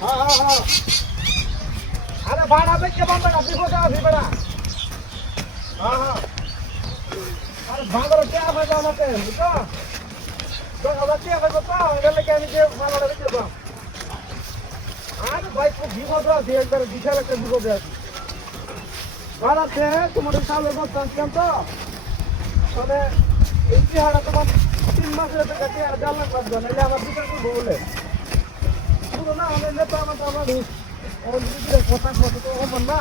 হ্যাঁ হ্যাঁ হ্যাঁ আরে ভাড়া দেখে বন্ধ না বিপদে আছি বেড়া হ্যাঁ হ্যাঁ আরে ভাড়া কে আমাকে আমাকে বুঝছো তো আবার কে আমাকে তো এলে কি আমি যে ভাড়া দেখে দাও আরে ভাই খুব বিপদ আছে একবার বিশাল একটা বিপদে আছি ভাড়াতে তোমাদের সামনে বসতাম তো মানে এই চেহারা তোমার 3 মাসের কাছে আর জানলাম পাঁচজন এলে আমার বিচার করবো বলে শুধু না আমি নেতা আমার কথা কথা তো হবো না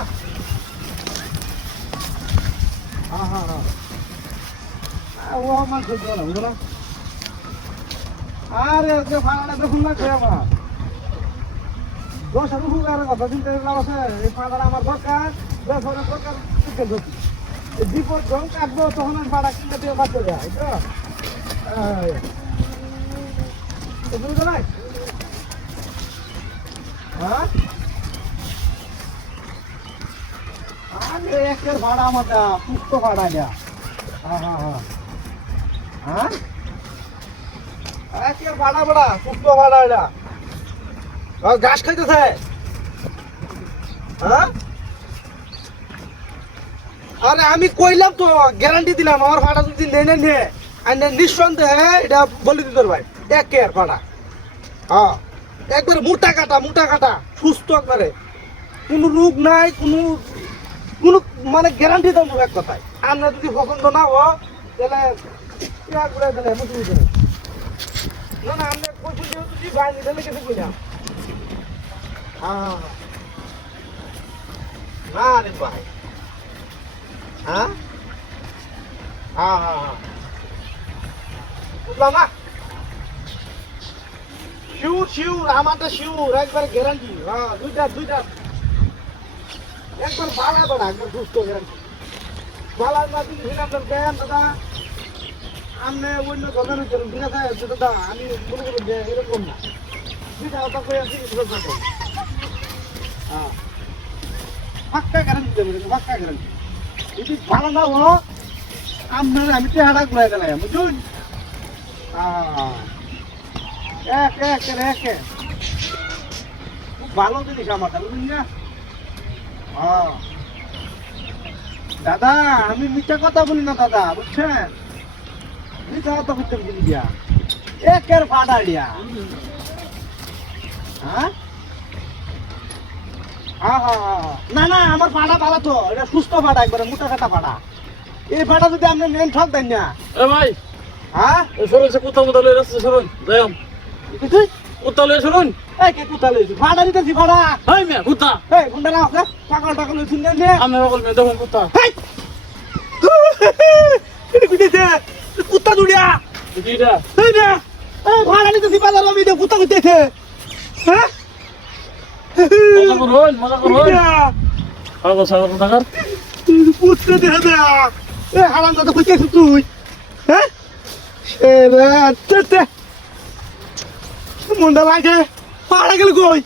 হ্যাঁ হ্যাঁ হ্যাঁ ও আমার সহ্য না বুঝলো আরে যে ভাড়াটা দেখুন না খেয়ে আমার 10 রুপির কথা চিন্তা করলাম আছে এই ভাড়াটা আমার দরকার 10 দরকার বিপদ যখন কাটবো তখন আর ভাড়া কিনতে দিয়ে বাঁচতে যায় বুঝতে নাই হ্যাঁ আরে একের ভাড়া আমারটা পুষ্ট ভাড়া দেয়া হ্যাঁ হ্যাঁ হ্যাঁ হ্যাঁ একের ভাড়া ভাড়া পুষ্ট ভাড়া এটা ঘাস খাইতেছে হ্যাঁ আরে আমি কইলাম তো গ্যারান্টি দিলাম আমার ভাড়া যদি নেই নে নিঃসন্দেহে এটা বলে দিতে ভাই একের ভাড়া হ্যাঁ একবারে মোটা কাটা সুস্থ একবারে কোনো রোগ নাই কোনো কোনো মানে গ্যারান্টি দেবো এক কথায় আমরা যদি পছন্দ না হো তাহলে দিলে না না আমরা কইছি যদি ভাই নিলে কিছু কইলাম হ্যাঁ না রে ভাই হ্যাঁ হ্যাঁ হ্যাঁ হ্যাঁ বুঝলাম না শিউর আমারটা শিউর একবার গ্যারান্টি হ্যাঁ দুইটা একবার ভালো বেড়া একবার সুস্থ গ্যারান্টি ভালো না দিন আপনার দেন দাদা আপনি অন্য দোকানে চলুন ঠিক আছে দাদা আমি মনে করি যে এরকম না দুইটা কথা কই আছি হ্যাঁ পাক্কা গ্যারান্টি দেবেন পাক্কা গ্যারান্টি যদি ভালো না হলো আপনার আমি চেহারা ঘুরাই দিলাম বুঝুন খুব ভালো জিনিস আমার বুঝুন না হ্যাঁ দাদা আমি মিথ্যা কথা বলি না দাদা বুঝছেন মিথ্যা কথা বলতে বলি দিয়া একের ফাটা দিয়া হ্যাঁ হ্যাঁ হ্যাঁ না না আমার পাড়া পাড়া তো এটা সুস্থ পাড়া একবারে মোটা কাটা পাড়া এই পাড়া যদি আপনি মেন ঠক দেন না এ ভাই হ্যাঁ সরুন সে কোথা লয়ে রাস্তা সরুন যাইম কোথা লয়ে সরুন এই কে কোথা লইছি ভাড়া দিতেছি ভাড়া হাই মে কোথা এই কোনটা না আছে টাকা লইছি না আমি বল মে দেখুন কোথা হেই এটা কইতেছে কুত্তা দুড়িয়া দিদা এই না এই ভাড়া দিতেছি বাজার আমি দে কুত্তা কইতেছে হ্যাঁ মজা করুন আগো সাগর টাকার কুত্তা দেখা দে এ হারাম দাদা কইতেছিস তুই হ্যাঁ এ রে মনটা লাগে পাড়া গেল কই